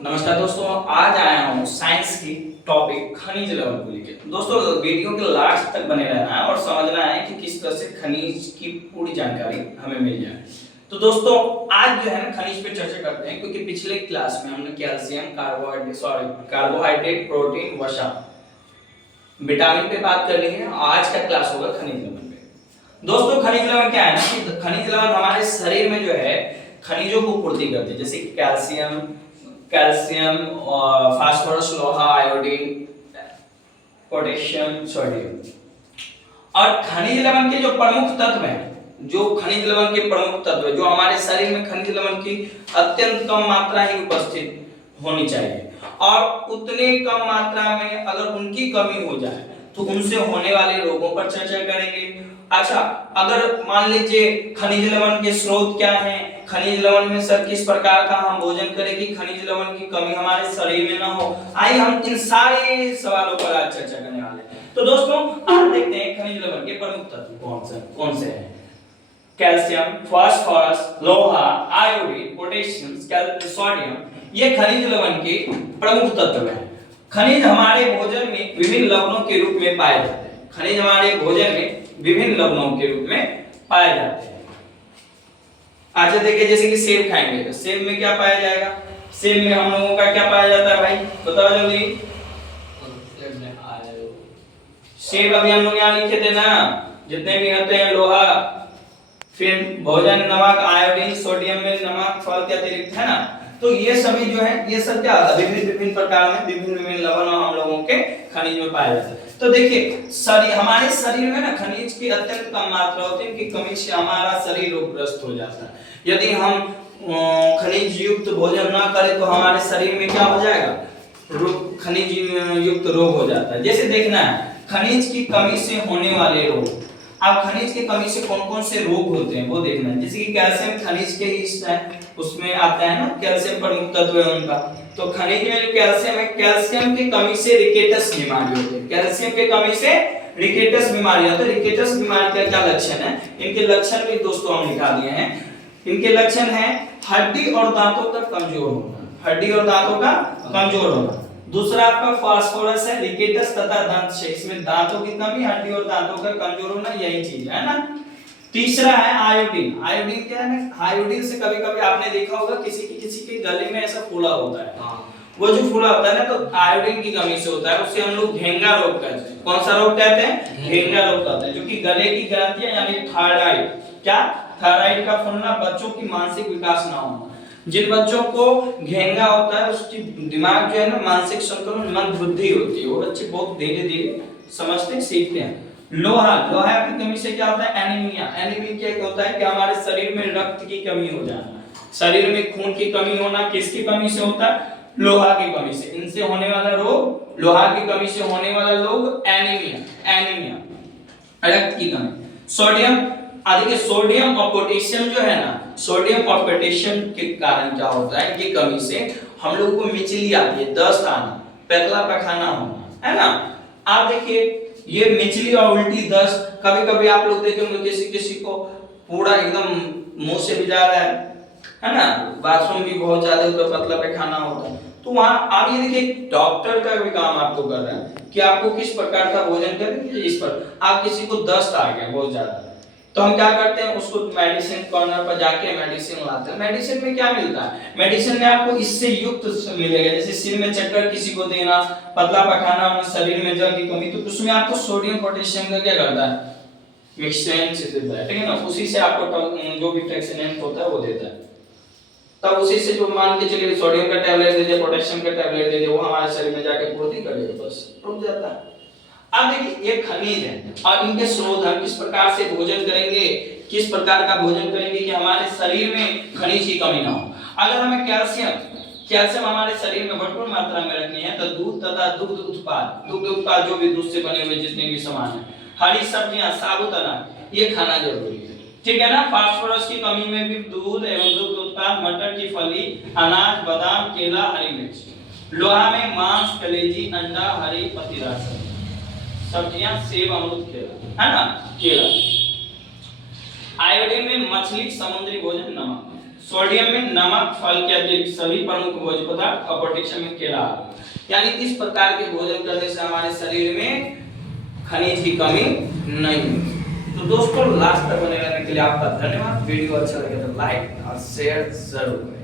नमस्कार दोस्तों, आज आया हूँ साइंस की टॉपिक खनिज लवण को लेकर। दोस्तों वीडियो के लास्ट तक बने रहना है और समझना है कि किस तरह से खनिज की पूरी जानकारी हमें मिल जाए। तो दोस्तों आज जो है ना खनिज पे चर्चा करते हैं, क्योंकि पिछले क्लास में हमने कैल्शियम, कार्बोहाइड्रेट, प्रोटीन, वसा, विटामिन पे बात कर ली है। आज का क्लास होगा खनिज लवण पे। दोस्तों खनिज लवण क्या है ना कि खनिज लवण हमारे शरीर में जो है खनिजों को पूर्ति करते हैं, जैसे कैल्शियम और फास्फोरस, लोहा, आयोडीन, पोटेशियम, सोडियम। और खनिज लवण के जो प्रमुख तत्व हैं, जो हमारे शरीर में खनिज लवण की अत्यंत कम मात्रा ही उपस्थित होनी चाहिए, और उतने कम मात्रा में अगर उनकी कमी हो जाए तो उनसे होने वाले रोगों पर चर्चा करेंगे। अच्छा, अगर मान लीजिए खनिज लवण के स्रोत क्या हैं, खनिज लवण में सर किस प्रकार का हम भोजन करें कि खनिज लवण की कमी हमारे शरीर में ना हो, आइए हम इन सारे सवालों पर आज चर्चा करने वाले हैं। तो दोस्तों आज देखते हैं खनिज लवण के प्रमुख तत्व कौन से हैं। कैल्शियम, फास्फोरस, लोहा, आयोडीन, पोटेशियम, सोडियम, ये खनिज लवण के प्रमुख तत्व हैं। खनिज हमारे भोजन में विभिन्न लवणों के रूप में पाए जाते हैं। खनिज हमारे भोजन में विभिन्न लवणों के रूप में पाए जाते हैं। अच्छा देखिए, जैसे कि सेब खाएंगे तो सेब में क्या पाया जाएगा? सेब में हम लोगों का क्या पाया जाता है भाई, बताओ जल्दी। सेब अभी हम लोग यहाँ लिखे थे ना, जितने भी होते हैं लोहा, फिर भोजन नमक, आयोडीन, सोडियम में नमक, फल के अतिरिक्त है ना। तो ये सभी जो है ये सब क्या विभिन्न प्रकार में विभिन्न लवण हम लोगों के खनिज में पाए जाते हैं। तो देखिए हमारे शरीर में ना खनिज की अत्यंत कम मात्रा होती है, इनकी कमी से हमारा शरीर रोगग्रस्त हो जाता है। यदि हम खनिज युक्त भोजन ना करें तो हमारे शरीर में क्या हो जाएगा, खनिज युक्त रोग हो जाता है। जैसे देखना है खनिज की कमी से होने वाले रोग। अब खनिज की कमी से कौन कौन से रोग होते हैं वो देखना है। जैसे कि कैल्शियम खनिज के हिस्सा है, उसमें आता है ना, कैल्शियम प्रमुख तत्व है उनका। तो खनिज में जो कैल्शियम है, कैल्शियम की कमी से रिकेटस बीमारी होती है। कैल्शियम की कमी से रिकेटस बीमारी होती है। रिकेटस बीमारी का क्या लक्षण है, इनके लक्षण भी दोस्तों हम दिखा दिए हैं। इनके लक्षण है हड्डी और दांतों का कमजोर होना, हड्डी और दांतों का कमजोर होना। दूसरा आपका फास्फोरस है, रिकेटस तथा दंत क्षेत्र, इसमें दांतों की कमी, हड्डी और दांतों का कमजोर होना, यही चीज है ना। तीसरा है आयोडीन। आयोडीन क्या है ना, आयोडीन से कभी कभी आपने देखा होगा किसी के गले में ऐसा फूला होता है। वो जो फूला होता है ना, तो आयोडीन की कमी से होता है। उससे हम लोग घेंगा रोग कहते हैं। कौन सा रोग कहते हैं? घेंगा रोग कहते हैं, जो कि गले की ग्रंथियां यानी थायराइड, क्या थायराइड का फूलना, बच्चों की मानसिक विकास ना होना। जिन बच्चों को घेंगा होता है उसकी दिमाग जो है ना, मानसिक संतुलन, मंद बुद्धि होती है, वो बच्चे बहुत धीरे धीरे समझते सीखते हैं। लोहा की कमी से क्या होता है? एनीमिया। एनीमिया क्या होता है कि हमारे शरीर में रक्त की कमी हो जाना, शरीर में खून की कमी होना। किसकी कमी से होता है? लोहा की कमी से। इनसे होने वाला रोग, लोहा की कमी से होने वाला रोग एनीमिया, रक्त की कमी। सोडियम, देखिए सोडियम और पोटेशियम जो है ना, सोडियम और पोटेशियम के कारण क्या होता है, इनकी कमी से हम लोगों को मिचली आती है, दस्त आना, पतला पैखाना होना, है ना। आप देखिए ये मिचली और उल्टी दस्त, कभी कभी आप लोग देखेंगे किसी को पूरा एकदम मुंह से भी जा रहा है ना, बाथरूम भी बहुत ज्यादा होता, पतला पैखाना होता है। तो वहां आप ये देखिए डॉक्टर का भी काम आपको कर रहा है कि आपको किस प्रकार का भोजन करें। इस पर आप किसी को दस्त आ गया बहुत ज्यादा, तो हम क्या करते हैं, उसको मेडिसिन कॉर्नर पर जाके मेडिसिन लाते हैं। मेडिसिन में क्या मिलता है? मेडिसिन में आपको इससे युक्त मिलेगा, जैसे सिर में चक्कर किसी को देना, पतला पखाना होना, शरीर में जल की कमी, तो उसमें आपको सोडियम पोटेशियम का क्या करता है, मिक्सचर से देता है, ठीक है ना। उसी से आपको जो भी टॉक्सिनेंट होता है वो देता है। तब उसी से जो मान के चलिए सोडियम का टैबलेट दे दे, पोटेशियम का टैबलेट दे दे, वो हमारे शरीर में जाके पूर्ति कर देगा, बस रुक जाता है। अब देखिए ये खनिज है और इनके स्रोत हम किस प्रकार से भोजन करेंगे, किस प्रकार का भोजन करेंगे कि हमारे शरीर में खनिज की कमी ना हो। अगर हमें कैल्शियम हमारे शरीर में भरपूर मात्रा में रखनी है तो दूध तथा दुग्ध उत्पाद जो भी दूध से बने हुए जितने भी सामान है, हरी सब्जियां, साबुत अनाज, ये खाना जरूरी है, ठीक है ना। फास्फोरस की कमी में भी दूध एवं दुग्ध उत्पाद, मटर की फली, अनाज, बादाम, केला, हरी मिर्च। लोहा में मांस, कलेजी, अंडा, हरी पत्तीदार सब्जियां, सेब, अमरूद, केला, है ना, केला। आयोडीन में मछली, समुद्री भोजन, नमक। सोडियम में नमक, फल के अतिरिक्त सभी प्रमुख भोज्य पदार्थ और पोटेशियम में केला। यानी इस प्रकार के भोजन करने से हमारे शरीर में खनिज की कमी नहीं होती। तो दोस्तों लास्ट तक बने रहने के लिए आपका धन्यवाद। वीडियो अच्छा लगे तो लाइक और शेयर जरूर करें।